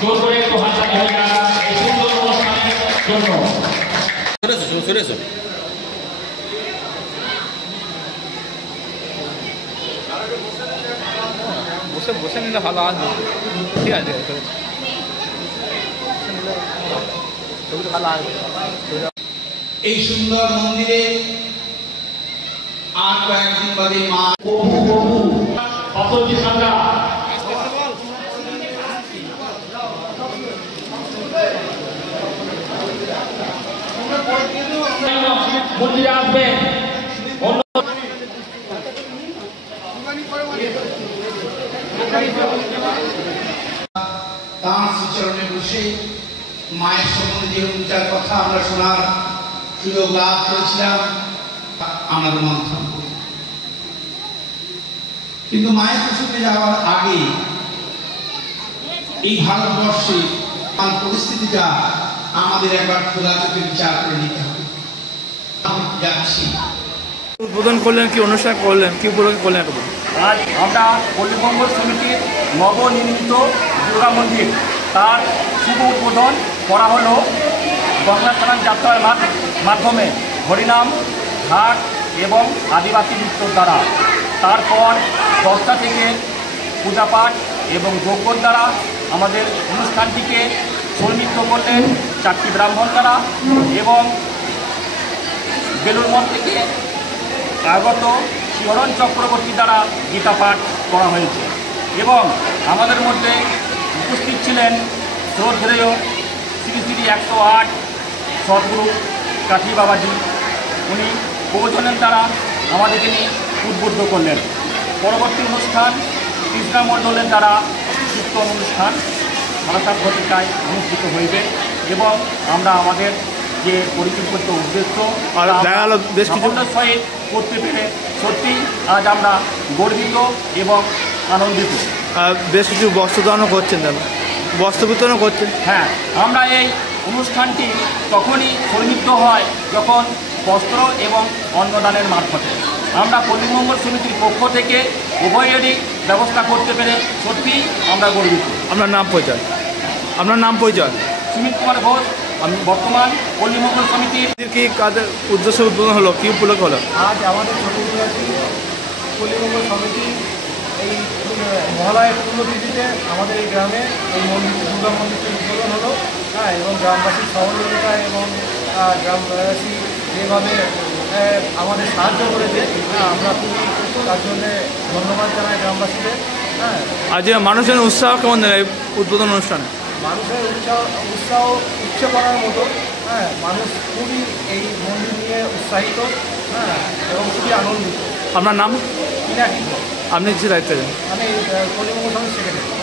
জোর করে একটু হাততালি হয়ে গেল এই সুন্দর অনুষ্ঠানের জন্য। সরেছো বসে বসে নিলে ভালো আসবে। ঠিক আছে ভালো আসবে। এই সুন্দর মন্দিরে আর কয়েকদিন বাদে মা অতর্জি সাজা মন্দিরে আসবেন। তাঁর শ্রীচরণে বসে মায়ের সম্বন্ধে যে চার কথা আমরা শোনার সুযোগ লাভ করেছিলাম আমাদের মন্থন করি। কিন্তু মায়ের প্রসঙ্গে যাওয়ার আগে এই ভারতবর্ষে তার পরিস্থিতিটা আমাদের একবার খোলা চোখে বিচার করে নিতে হবে। আমি যাচ্ছি। উদ্বোধন করলেন, কি অনুষ্ঠান করলেন, কি উপলক্ষে করলেন? আজ আমরা পল্লীমঙ্গল সমিতির নবনির্মিত দুর্গা মন্দির তার শুভ উদ্বোধন করা হলো গঙ্গা স্নান যাত্রার মাধ্যমে হরিনাম, ঘাট এবং আদিবাসী নৃত্যর দ্বারা। তারপর 10টা থেকে পূজাপাঠ এবং যজ্ঞর দ্বারা আমাদের অনুষ্ঠানটিকে সমৃদ্ধ করলেন 4টি ব্রাহ্মণ দ্বারা এবং বেলুর মঠ থেকে আগত শিহরণ চক্রবর্তী দ্বারা গীতা পাঠ করা হয়েছে। এবং আমাদের মধ্যে উপস্থিত ছিলেন শ্রদ্ধেয় শ্রী শ্রী 108 সদ্গুরু কাঠি বাবাজি। উনি প্রবচনের দ্বারা আমাদেরকে নিয়ে উদ্বুদ্ধ করলেন। পরবর্তী অনুষ্ঠান কৃষ্ণা মণ্ডলের দ্বারা কীর্তন অনুষ্ঠান ভারতার ঘটিকায় অনুষ্ঠিত হইবে এবং আমরা আমাদের যে পরিকল্পিত উদ্দেশ্য সাফল্যের সহিত করতে পেরে সত্যি আজ আমরা গর্বিত এবং আনন্দিত। বেশ কিছু বস্ত্রদানও করছেন, বস্ত্র বিতরণও করছেন। হ্যাঁ, আমরা এই অনুষ্ঠানটি তখনই সমৃদ্ধ হয় যখন বস্ত্র এবং অন্নদানের মারফতে। আমরা পল্লীমঙ্গল সমিতির পক্ষ থেকে উভয়েরই ব্যবস্থা করতে পেরে সত্যিই আমরা গর্বিত। আপনার নাম পরিচয়? সুমিত কুমার ঘোষ। আমি বর্তমান পল্লীমঙ্গল সমিতির। কি কাজের উদ্দেশ্যে উদ্বোধন হলো, কি উপলক্ষে হলো? আজ আমাদের চট্টগ্রামী পল্লীমঙ্গল সমিতি এই মহালয়ের পূর্ণতিথিতে আমাদের এই গ্রামে এই মন্দির দুর্গা মন্দিরটি উদ্বোধন হলো। হ্যাঁ, এবং গ্রামবাসীর সহযোগিতা এবং গ্রামবাসী যেভাবে আমাদের সাহায্য করেছে আমরা খুবই তার জন্যে ধন্যবাদ জানাই গ্রামবাসীদের। হ্যাঁ, আজ মানুষের উৎসাহ কেমন দেয় এই উদ্বোধন অনুষ্ঠানে? মানুষের উৎসাহ উচ্চ করার মতো। হ্যাঁ, মানুষ খুবই এই মন্দির নিয়ে উৎসাহিত। হ্যাঁ, এবং খুবই আনন্দিত। আপনার নাম? পিনাকি। আপনি যে দায়িত্ব? আমি পল্লীমঙ্গল সমিতির সেক্রেটারি।